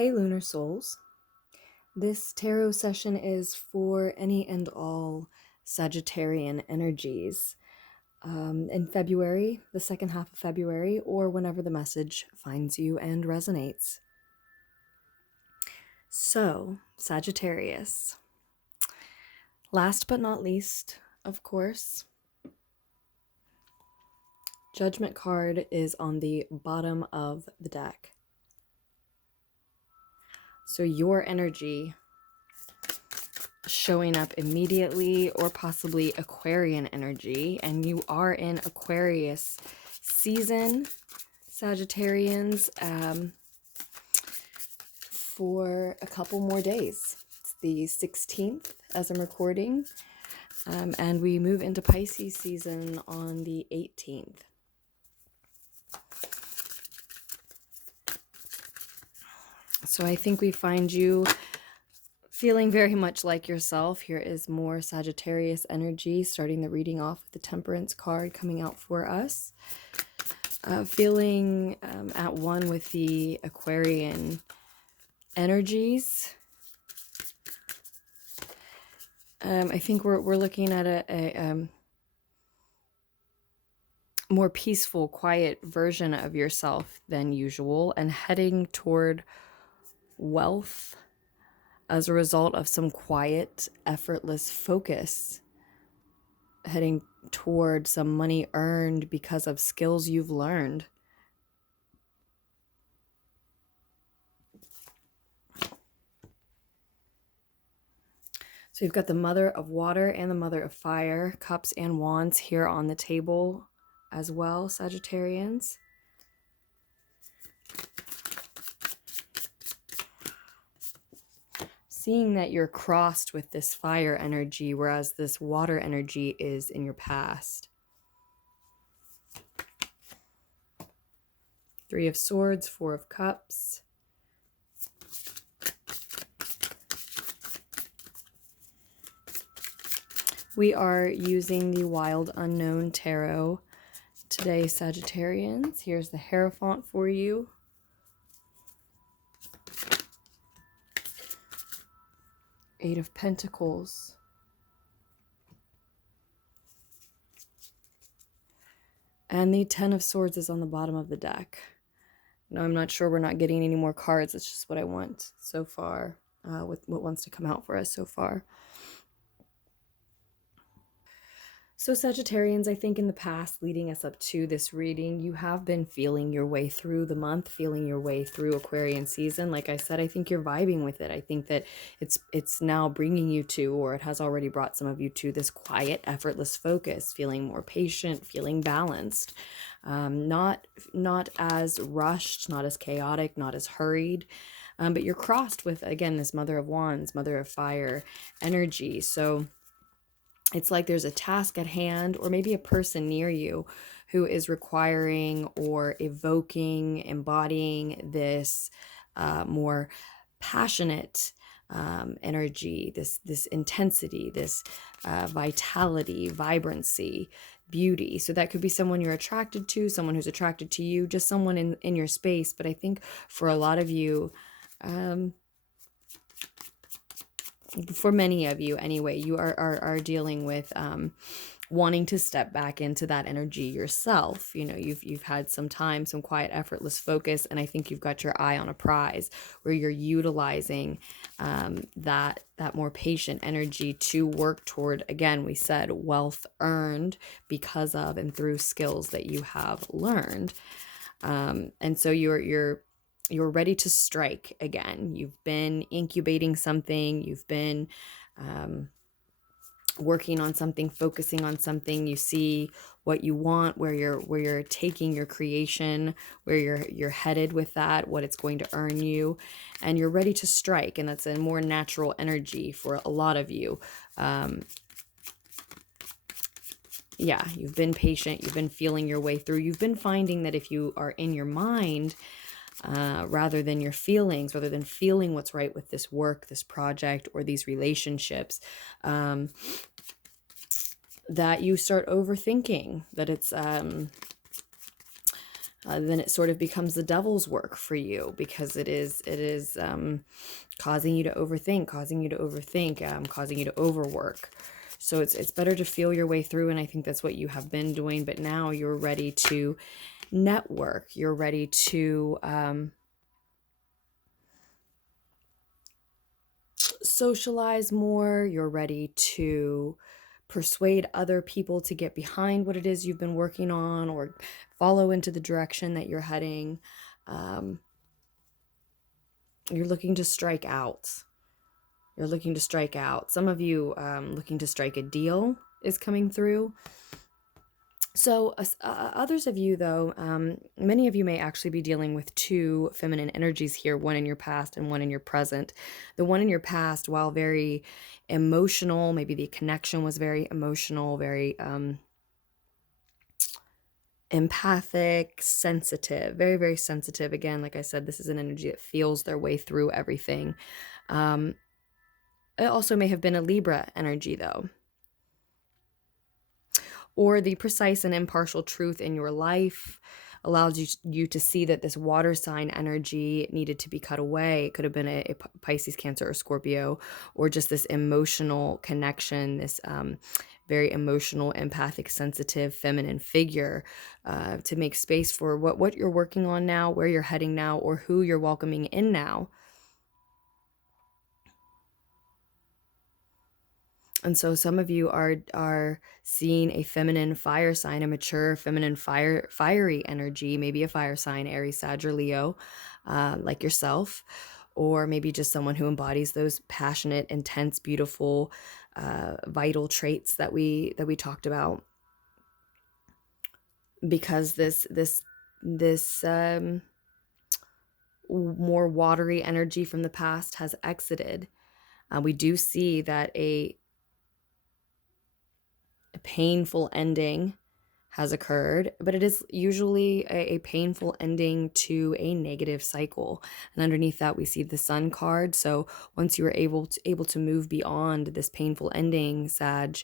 Hey Lunar Souls. This tarot session is for any and all Sagittarian energies in February, the second half of February, or whenever the message finds you and resonates. So, Sagittarius. Last but not least, of course, Judgment card is on the bottom of the deck. So your energy showing up immediately, or possibly Aquarian energy, and you are in Aquarius season, Sagittarians, for a couple more days. It's the 16th as I'm recording, and we move into Pisces season on the 18th. So I think we find you feeling very much like yourself. Here is more Sagittarius energy, starting the reading off with the Temperance card coming out for us. Feeling at one with the Aquarian energies. I think we're looking at a more peaceful, quiet version of yourself than usual, and heading toward wealth as a result of some quiet, effortless focus, heading toward some money earned because of skills you've learned. So you've got the Mother of Water and the Mother of Fire, Cups and Wands here on the table as well, Sagittarians. Seeing that you're crossed with this fire energy, whereas this water energy is in your past. Three of Swords, Four of Cups. We are using the Wild Unknown Tarot today, Sagittarians. Here's the Hierophant for you. Eight of Pentacles. And the Ten of Swords is on the bottom of the deck. No, I'm not sure we're not getting any more cards. It's just what I want so far, with what wants to come out for us so far. So Sagittarians, I think in the past, leading us up to this reading, you have been feeling your way through the month, feeling your way through Aquarian season. Like I said, I think you're vibing with it. I think that it's now bringing you to, or it has already brought some of you to, this quiet, effortless focus, feeling more patient, feeling balanced, not as rushed, not as chaotic, not as hurried. But you're crossed with, again, this Mother of Wands, Mother of Fire energy. So it's like there's a task at hand, or maybe a person near you who is requiring or evoking, embodying this more passionate energy, this intensity, this vitality, vibrancy, beauty. So that could be someone you're attracted to, someone who's attracted to you, just someone in your space. But I think for a lot of you, for many of you anyway, you are dealing with wanting to step back into that energy yourself. You know, you've had some time, some quiet, effortless focus, and I think you've got your eye on a prize where you're utilizing that more patient energy to work toward, again, we said, wealth earned because of and through skills that you have learned. And so you're ready to strike again. You've been incubating something. You've been working on something, focusing on something. You see what you want, where you're taking your creation, where you're headed with that, what it's going to earn you, and you're ready to strike. And that's a more natural energy for a lot of you. Yeah, you've been patient. You've been feeling your way through. You've been finding that if you are in your mind, rather than your feelings, rather than feeling what's right with this work, this project, or these relationships, that you start overthinking, that it's then it sort of becomes the devil's work for you, because it is causing you to overthink, causing you to overwork. So it's better to feel your way through, and I think that's what you have been doing. But now you're ready to network. You're ready to socialize more. You're ready to persuade other people to get behind what it is you've been working on, or follow into the direction that you're heading. You're looking to strike out. You're looking to strike out. Some of you looking to strike a deal is coming through. So others of you, though, many of you may actually be dealing with two feminine energies here, one in your past and one in your present. The one in your past, while very emotional, maybe the connection was very emotional, very empathic, sensitive, very, very sensitive. Again, like I said, this is an energy that feels their way through everything. It also may have been a Libra energy, though. Or the precise and impartial truth in your life allows you to see that this water sign energy needed to be cut away. It could have been a Pisces, Cancer, or Scorpio, or just this emotional connection, this very emotional, empathic, sensitive, feminine figure, to make space for what you're working on now, where you're heading now, or who you're welcoming in now. And so some of you are seeing a feminine fire sign, a mature feminine fiery energy, maybe a fire sign, Aries, Sag, or Leo, like yourself, or maybe just someone who embodies those passionate, intense, beautiful, vital traits that we talked about. Because this more watery energy from the past has exited. We do see that a painful ending has occurred, but it is usually a painful ending to a negative cycle. And underneath that, we see the Sun card. So once you are able to move beyond this painful ending, Sag,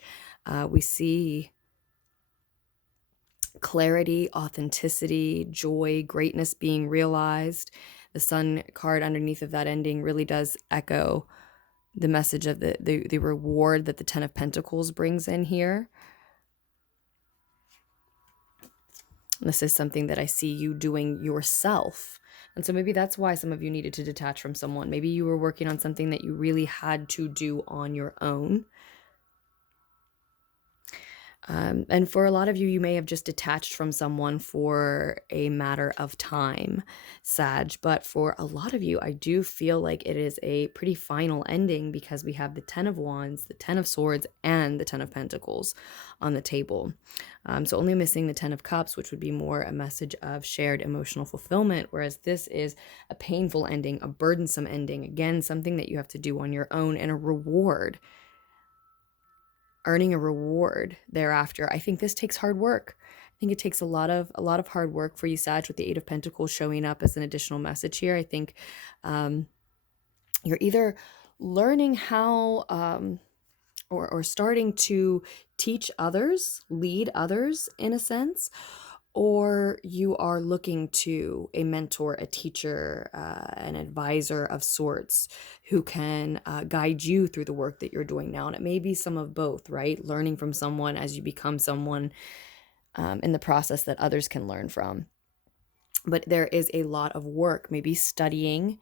we see clarity, authenticity, joy, greatness being realized. The Sun card underneath of that ending really does echo the message of the reward that the Ten of Pentacles brings in here. This is something that I see you doing yourself. And so maybe that's why some of you needed to detach from someone. Maybe you were working on something that you really had to do on your own. And for a lot of you, you may have just detached from someone for a matter of time, Sag. But for a lot of you, I do feel like it is a pretty final ending, because we have the Ten of Wands, the Ten of Swords, and the Ten of Pentacles on the table. So only missing the Ten of Cups, which would be more a message of shared emotional fulfillment, whereas this is a painful ending, a burdensome ending. Again, something that you have to do on your own, and a reward. Earning a reward thereafter. I think this takes hard work. I think it takes a lot of hard work for you, Sag, with the Eight of Pentacles showing up as an additional message here. I think you're either learning how or starting to teach others, lead others in a sense, or you are looking to a mentor, a teacher, an advisor of sorts who can guide you through the work that you're doing now. And it may be some of both, right? Learning from someone as you become someone in the process that others can learn from. But there is a lot of work, maybe studying.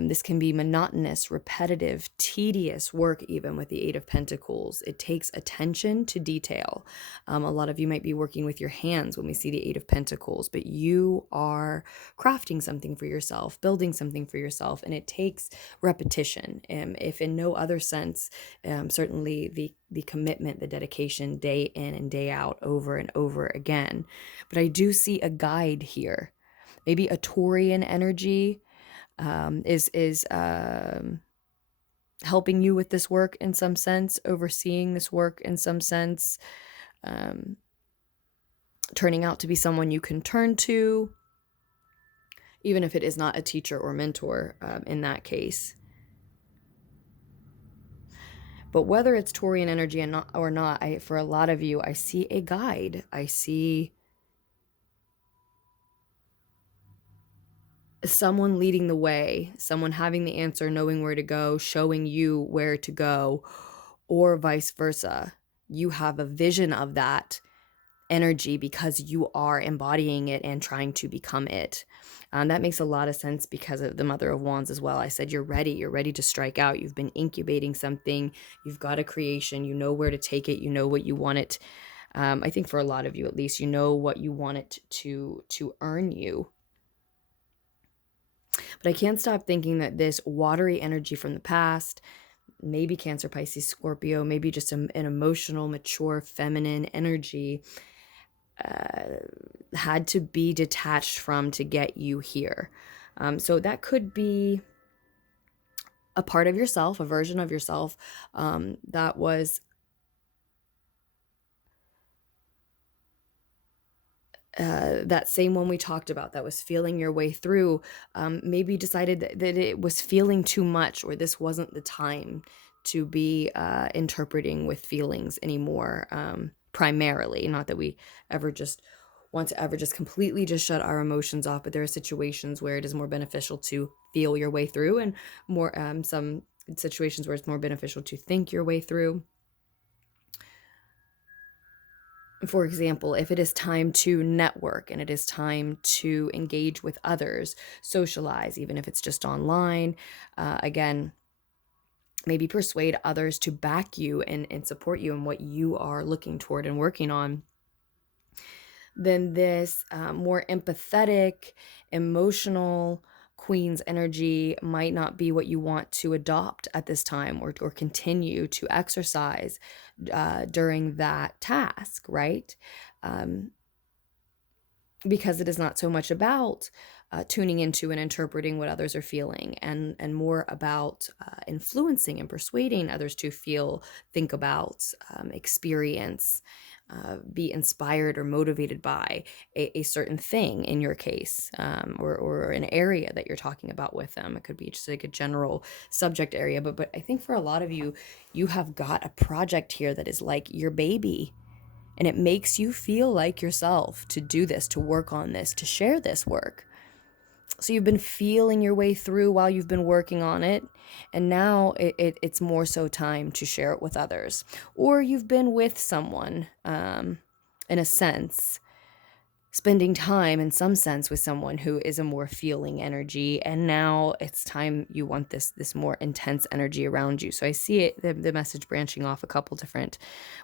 This can be monotonous, repetitive, tedious work, even with the Eight of Pentacles. It takes attention to detail. A lot of you might be working with your hands when we see the Eight of Pentacles, but you are crafting something for yourself, building something for yourself, and it takes repetition. If in no other sense, certainly the commitment, the dedication, day in and day out, over and over again. But I do see a guide here, maybe a Taurian energy. Is helping you with this work in some sense, overseeing this work in some sense, turning out to be someone you can turn to, even if it is not a teacher or mentor in that case. But whether it's Taurian energy or not, for a lot of you, I see a guide. I see someone leading the way, someone having the answer, knowing where to go, showing you where to go, or vice versa. You have a vision of that energy because you are embodying it and trying to become it. That makes a lot of sense because of the Mother of Wands as well. I said you're ready to strike out. You've been incubating something. You've got a creation. You know where to take it. You know what you want it. I think for a lot of you, at least, you know what you want it to earn you. But I can't stop thinking that this watery energy from the past, maybe Cancer, Pisces, Scorpio, maybe just an emotional, mature, feminine energy, had to be detached from to get you here. So that could be a part of yourself, a version of yourself that was that same one we talked about that was feeling your way through, maybe decided that it was feeling too much, or this wasn't the time to be interpreting with feelings anymore, primarily. Not that we ever just want to ever just completely just shut our emotions off, but there are situations where it is more beneficial to feel your way through, and more some situations where it's more beneficial to think your way through. For example, if it is time to network and it is time to engage with others, socialize, even if it's just online, again, maybe persuade others to back you and support you in what you are looking toward and working on, then this more empathetic, emotional Queen's energy might not be what you want to adopt at this time, or continue to exercise during that task, right? Because it is not so much about tuning into and interpreting what others are feeling, and more about influencing and persuading others to feel, think about, experience, be inspired or motivated by a certain thing in your case, or an area that you're talking about with them. It could be just like a general subject area, but I think for a lot of you, you have got a project here that is like your baby, and it makes you feel like yourself to do this, to work on this, to share this work. So you've been feeling your way through while you've been working on it, and now it's more so time to share it with others. Or you've been with someone, in a sense, spending time in some sense with someone who is a more feeling energy, and now it's time you want this more intense energy around you. So I see it, the message branching off a couple different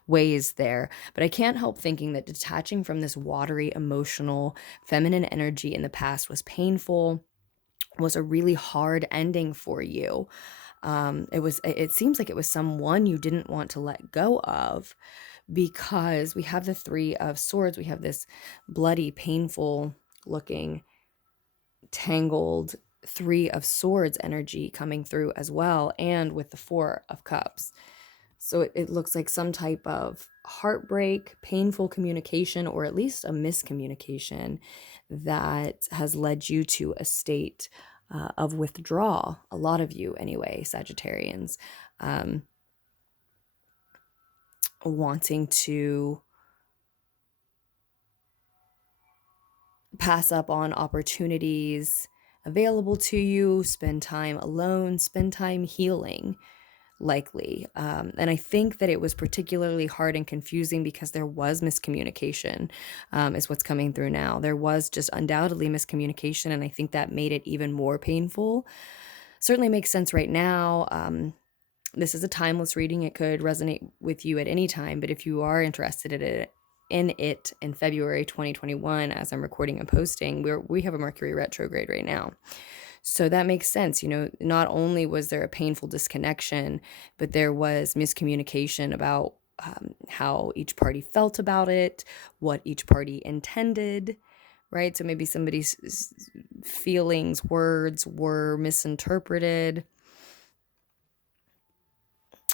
ways there, but I can't help thinking that detaching from this watery, emotional, feminine energy in the past was painful, was a really hard ending for you. It seems like it was someone you didn't want to let go of, because we have the Three of Swords. We have this bloody, painful looking, tangled Three of Swords energy coming through as well, and with the Four of Cups. So it looks like some type of heartbreak, painful communication, or at least a miscommunication that has led you to a state of withdrawal. A lot of you anyway, Sagittarians, wanting to pass up on opportunities available to you, spend time alone, spend time healing, likely. And I think that it was particularly hard and confusing because there was miscommunication, is what's coming through now. There was just undoubtedly miscommunication, and I think that made it even more painful. Certainly makes sense right now. This is a timeless reading. It could resonate with you at any time, but if you are interested in it in February 2021, as I'm recording and posting, we have a Mercury retrograde right now. So that makes sense. Not only was there a painful disconnection, but there was miscommunication about how each party felt about it, what each party intended, right? So maybe somebody's feelings, words were misinterpreted.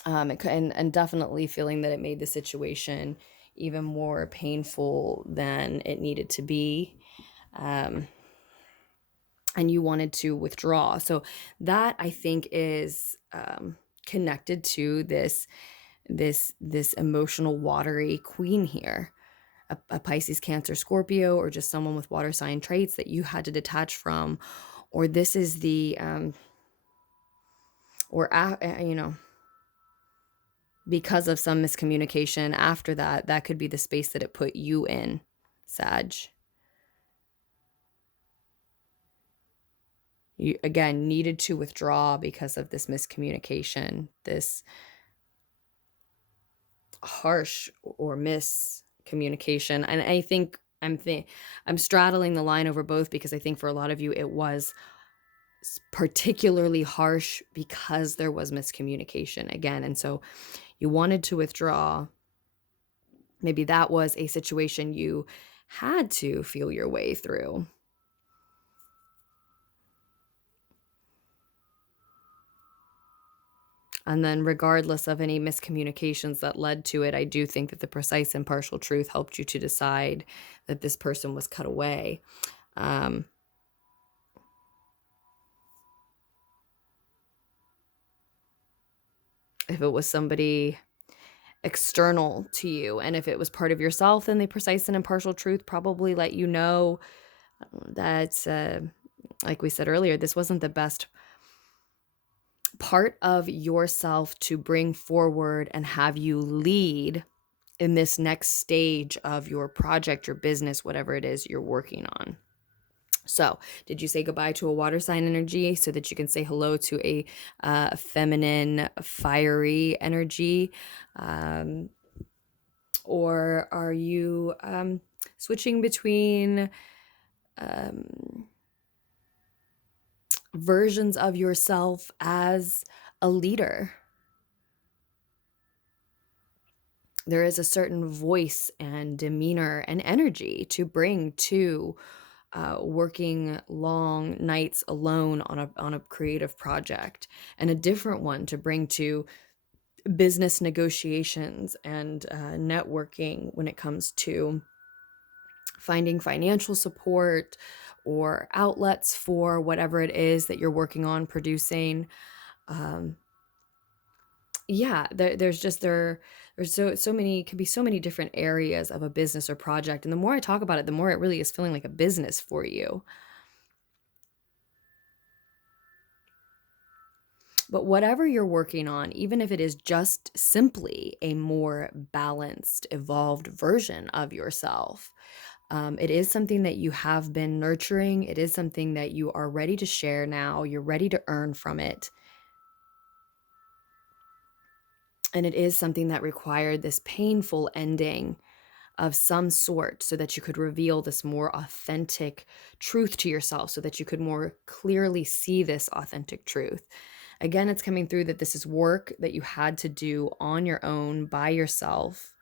And definitely feeling that it made the situation even more painful than it needed to be. And you wanted to withdraw. So that, I think, is connected to this emotional watery queen here. A Pisces, Cancer, Scorpio, or just someone with water sign traits that you had to detach from, or this is the, because of some miscommunication after that, that could be the space that it put you in, Sag. You, again, needed to withdraw because of this miscommunication, this harsh or miscommunication. And I think I'm straddling the line over both, because I think for a lot of you it was particularly harsh because there was miscommunication again. And so you wanted to withdraw. Maybe that was a situation you had to feel your way through. And then regardless of any miscommunications that led to it, I do think that the precise and partial truth helped you to decide that this person was cut away. If it was somebody external to you, and if it was part of yourself, then the precise and impartial truth probably let you know that, like we said earlier, this wasn't the best part of yourself to bring forward and have you lead in this next stage of your project, your business, whatever it is you're working on. So, did you say goodbye to a water sign energy so that you can say hello to a feminine, fiery energy? Or are you switching between versions of yourself as a leader? There is a certain voice and demeanor and energy to bring to working long nights alone on a creative project, and a different one to bring to business negotiations and networking when it comes to finding financial support or outlets for whatever it is that you're working on producing. There's so many, could be so many different areas of a business or project, and the more I talk about it, the more it really is feeling like a business for you. But whatever you're working on, even if it is just simply a more balanced, evolved version of yourself, it is something that you have been nurturing. It is something that you are ready to share now. You're ready to earn from it. And it is something that required this painful ending of some sort so that you could reveal this more authentic truth to yourself, so that you could more clearly see this authentic truth. Again, it's coming through that this is work that you had to do on your own by yourself.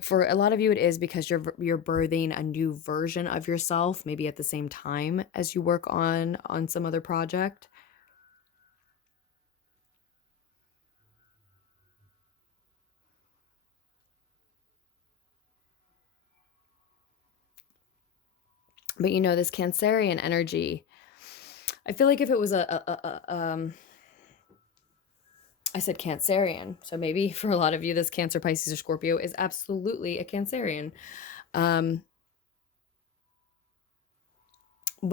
For a lot of you, it is because you're birthing a new version of yourself, maybe at the same time as you work on some other project. But this Cancerian energy, I feel like if it was I said Cancerian, so maybe for a lot of you, this Cancer, Pisces, or Scorpio is absolutely a Cancerian. But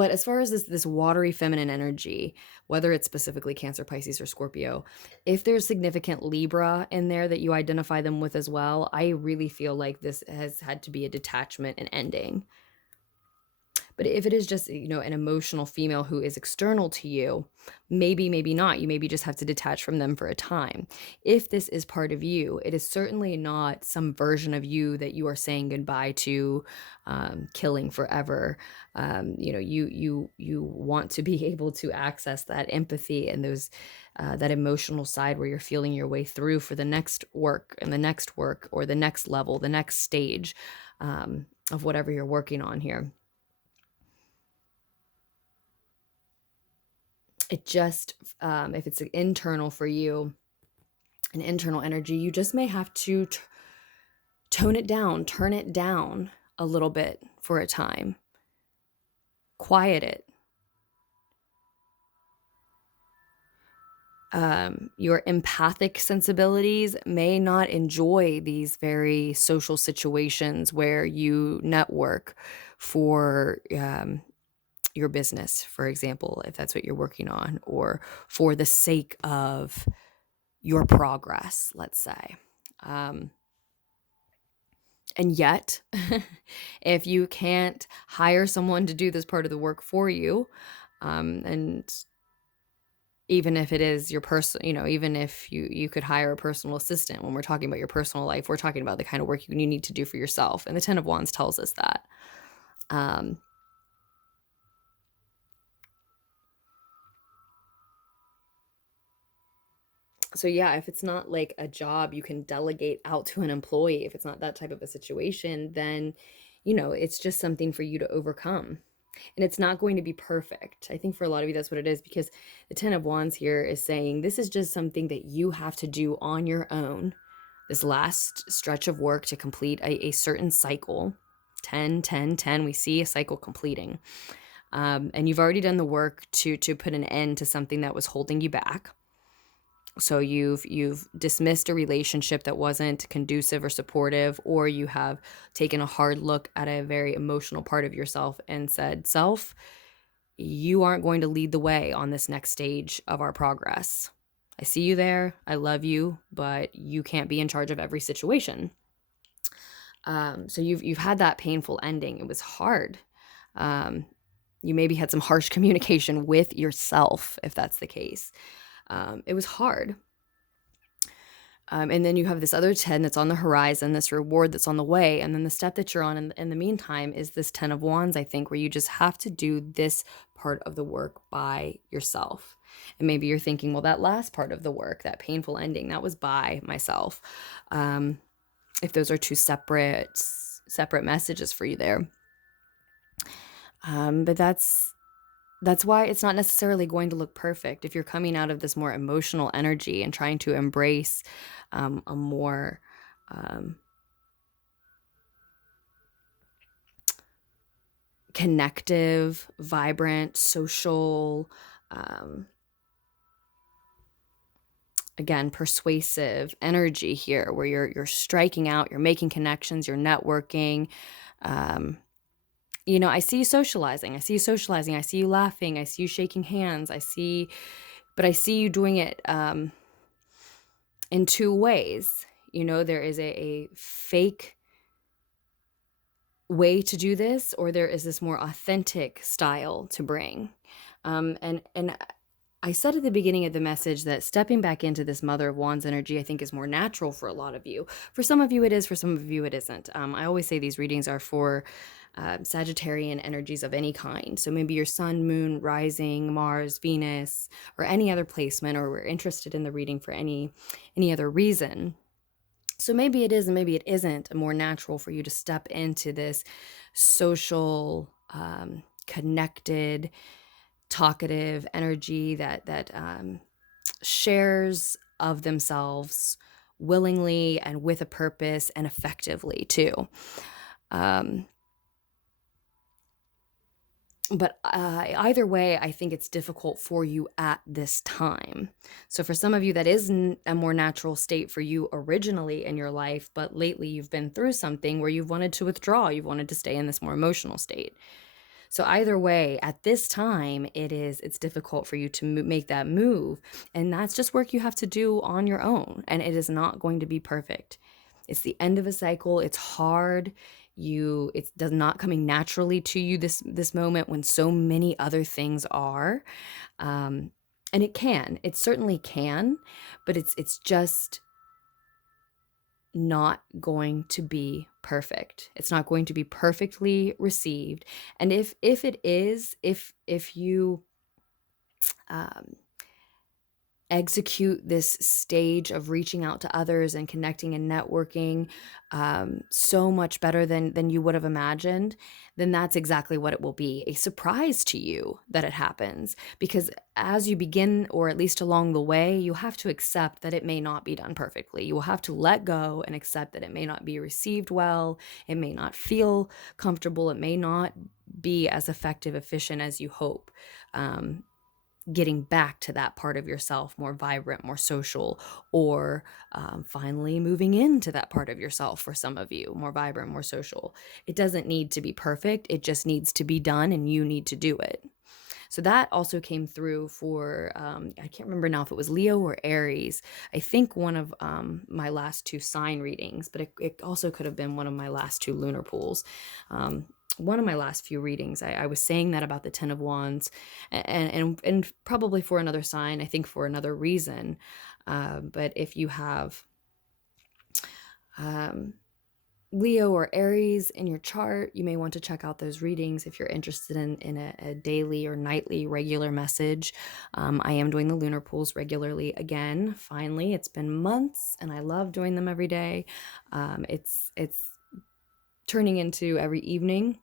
as far as this watery feminine energy, whether it's specifically Cancer, Pisces, or Scorpio, if there's significant Libra in there that you identify them with as well, I really feel like this has had to be a detachment and ending. But if it is just, an emotional female who is external to you, maybe not. You maybe just have to detach from them for a time. If this is part of you, it is certainly not some version of you that you are saying goodbye to, killing forever. You want to be able to access that empathy and those that emotional side where you're feeling your way through for the next work and the next work, or the next level, the next stage of whatever you're working on here. It just, if it's internal for you, an internal energy, you just may have to tone it down, turn it down a little bit for a time. Quiet it. Your empathic sensibilities may not enjoy these very social situations where you network for your business, for example, if that's what you're working on, or for the sake of your progress, let's say. And yet, if you can't hire someone to do this part of the work for you, and even if it is your personal, even if you could hire a personal assistant, when we're talking about your personal life, we're talking about the kind of work you need to do for yourself. And the Ten of Wands tells us that. So yeah, if it's not like a job you can delegate out to an employee, if it's not that type of a situation, then, it's just something for you to overcome. And it's not going to be perfect. I think for a lot of you, that's what it is, because the Ten of Wands here is saying this is just something that you have to do on your own. This last stretch of work to complete a certain cycle, 10, 10, 10, we see a cycle completing. And you've already done the work to put an end to something that was holding you back. So you've dismissed a relationship that wasn't conducive or supportive, or you have taken a hard look at a very emotional part of yourself and said, self, you aren't going to lead the way on this next stage of our progress. I see you there. I love you, but you can't be in charge of every situation. So you've had that painful ending. It was hard. You maybe had some harsh communication with yourself, if that's the case. It was hard. And then you have this other 10 that's on the horizon, this reward that's on the way. And then the step that you're on in the meantime is this 10 of Wands, I think, where you just have to do this part of the work by yourself. And maybe you're thinking, well, that last part of the work, that painful ending, that was by myself. If those are two separate messages for you there. But that's why it's not necessarily going to look perfect. If you're coming out of this more emotional energy and trying to embrace a more connective, vibrant, social, again, persuasive energy here, where you're striking out, you're making connections, you're networking. I see you socializing. I see you laughing. I see you shaking hands. But I see you doing it in two ways. There is a fake way to do this, or there is this more authentic style to bring. And I said at the beginning of the message that stepping back into this Mother of Wands energy, I think, is more natural for a lot of you. For some of you it is, for some of you it isn't. I always say these readings are for Sagittarian energies of any kind. So maybe your Sun, Moon, Rising, Mars, Venus, or any other placement, or we're interested in the reading for any other reason. So maybe it is and maybe it isn't more natural for you to step into this social, connected, talkative energy that shares of themselves willingly and with a purpose and effectively too. But either way, I think it's difficult for you at this time. So for some of you, that is a more natural state for you originally in your life, but lately you've been through something where you've wanted to withdraw. You've wanted to stay in this more emotional state. So either way, at this time, it's difficult for you to make that move. And that's just work you have to do on your own. And it is not going to be perfect. It's the end of a cycle. It's hard. It does not coming naturally to you this moment when so many other things are. And it certainly can, but it's just not going to be perfect. It's not going to be perfectly received. And if it is, if you execute this stage of reaching out to others and connecting and networking so much better than you would have imagined, then that's exactly what it will be. A surprise to you that it happens, because as you begin, or at least along the way, you have to accept that it may not be done perfectly. You will have to let go and accept that it may not be received well. It may not feel comfortable. It may not be as effective, efficient as you hope. getting back to that part of yourself, more vibrant, more social, or finally moving into that part of yourself for some of you, more vibrant, more social. It doesn't need to be perfect. It just needs to be done, and you need to do it. So that also came through for, I can't remember now if it was Leo or Aries. I think one of my last 2 sign readings, but it also could have been one of my last 2 lunar pools. One of my last few readings, I was saying that about the 10 of Wands, and probably for another sign, I think for another reason. But if you have Leo or Aries in your chart, you may want to check out those readings if you're interested in a daily or nightly regular message. I am doing the lunar pools regularly again. Finally, it's been months, and I love doing them every day. It's turning into every evening.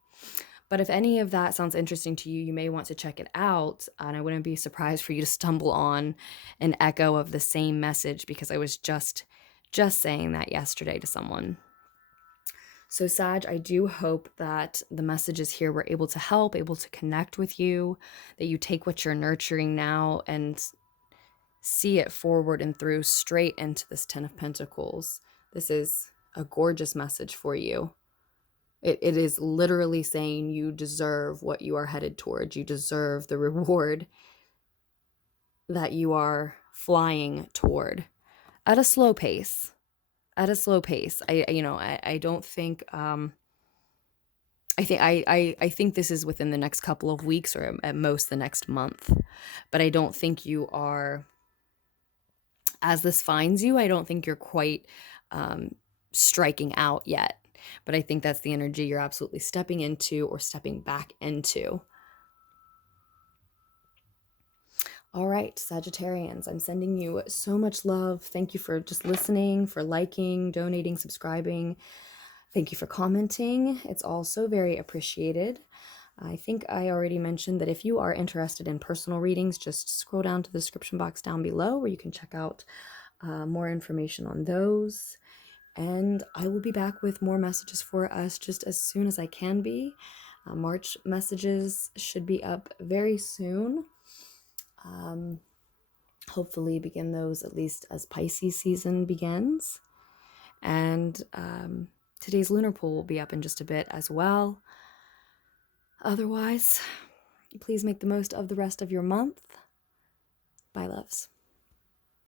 But if any of that sounds interesting to you, you may want to check it out. And I wouldn't be surprised for you to stumble on an echo of the same message, because I was just saying that yesterday to someone. So Sag, I do hope that the messages here were able to help, able to connect with you, that you take what you're nurturing now and see it forward and through straight into this 10 of Pentacles. This is a gorgeous message for you. It is literally saying you deserve what you are headed towards. You deserve the reward that you are flying toward at a slow pace. At a slow pace. I don't think I think this is within the next couple of weeks, or at most the next month. But I don't think you are, as this finds you, I don't think you're quite striking out yet. But I think that's the energy you're absolutely stepping into or stepping back into. All right, Sagittarians, I'm sending you so much love. Thank you for just listening, for liking, donating, subscribing. Thank you for commenting. It's also very appreciated. I think I already mentioned that if you are interested in personal readings, just scroll down to the description box down below where you can check out more information on those. And I will be back with more messages for us just as soon as I can be. March messages should be up very soon. Hopefully begin those at least as Pisces season begins. And today's lunar pool will be up in just a bit as well. Otherwise, please make the most of the rest of your month. Bye, loves.